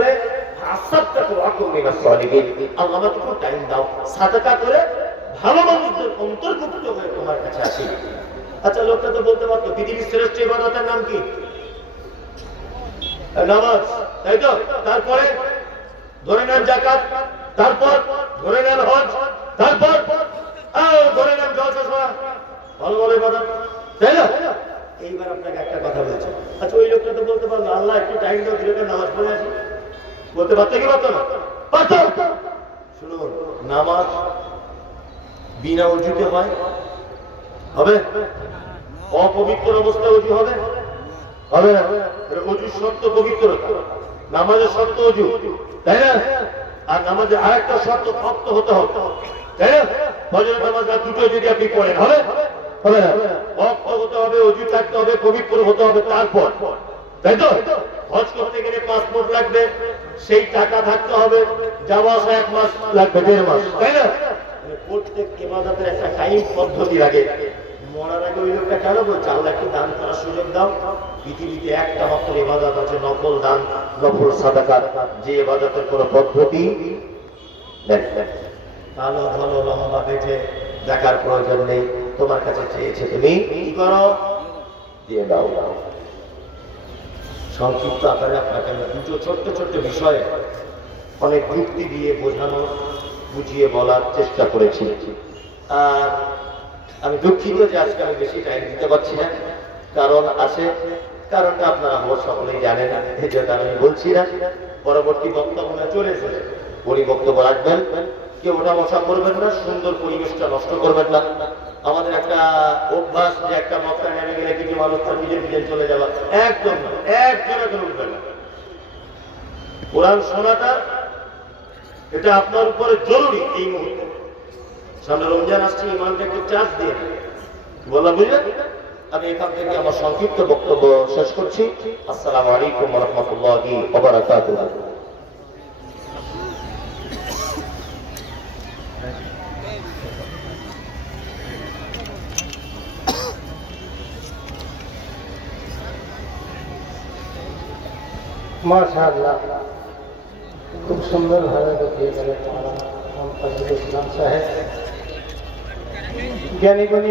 বলে আচ্ছা তারপরে ধরে নেন জাকাত তারপর ধরে নেন হজ, তারপর ধরে নেন ভালো ভালো ইবাদত, তাই না? এইবার আপনাকে একটা কথা বলছি। আচ্ছা ওই লোকটা তো বলতে পারল, আল্লাহ, একটু টাইম দাও দিলে নামাজ পড়ে আসি। বলতে পারতো কি পারতো না? পারতো। শুনুন, নামাজ বিনা উজুতে হয়? হবে? অপবিত্র অবস্থায় উজু হবে? হবে অজুর শর্ত পবিত্রতা। নামাজের শর্ত অজু। তাই না? আর নামাজের আরেকটা শর্ত ভক্ত হতে হবে। তাই না? ফজর নামাজ দুটো যদি আপনি পড়েন, হবে? হবে ভক্ত হতে হবে, অজু থাকতে হবে, পবিত্র হতে হবে তারপর। তাই তো? হজ করতে গেলে পাসপোর্ট লাগবে। সেই টাকা থাকতে হবে, যাওয়া আসা এক মাস লাগবে, দেড় মাস। তাই না? মানে প্রত্যেক ইবাদতের একটা টাইম পদ্ধতি লাগে মরার আগে ওই লোকটা কেন বলছে? আল্লাহ একটু দান করার সুযোগ দাও। পৃথিবীতে একটা মাত্র ইবাদত আছে, নকল দান, নকল সাদাকাত যে ইবাদতের কোনো পদ্ধতি কালো, ধলো, লম্বা পেটে দেখার প্রয়োজন নেই। তোমার কাছে চেয়েছে তুমি, কি করো? দিয়ে দাও দাও। সংক্ষিপ্ত আকারে আপনাকে আমি দুটো ছোট্ট ছোট্ট বিষয়ে অনেক যুক্তি দিয়ে বোঝানো, বুঝিয়ে বলার চেষ্টা করেছি। আর আমি দুঃখিত যে আজকে আমি বেশি টাইম দিতে পারছি না, কারণ আছে, কারণটা আপনারা আমার সকলেই জানেন এই জন্য আমি বলছি না। পরবর্তী বক্তব্য চলে এসেছে উনি বক্তব্য রাখবেন কেউ ওটা বসা করবেন না, সুন্দর পরিবেশটা নষ্ট করবেন না। আমাদের একটা অভ্যাস যে একটা বক্তা নেমে গেলে কিছু মানুষ তার নিজের নিজের চলে যাওয়া। একদম একজনে কেন উঠবে না। কোরআন শোনাটা, এটা আপনার উপরে জরুরি এই মুহূর্তে। সামনে রমজান আসছে ইমানটা একটু চার্জ দিয়ে। বললাম, বুঝলেন? আমি এখান থেকে আমার সংক্ষিপ্ত বক্তব্য শেষ করছি। আসসালামু আলাইকুম রহমতুল্লাহি माशाला खूब सुंदर भारत देखिए मेरे हम अज़ीज़ साहब ज्ञानी बनी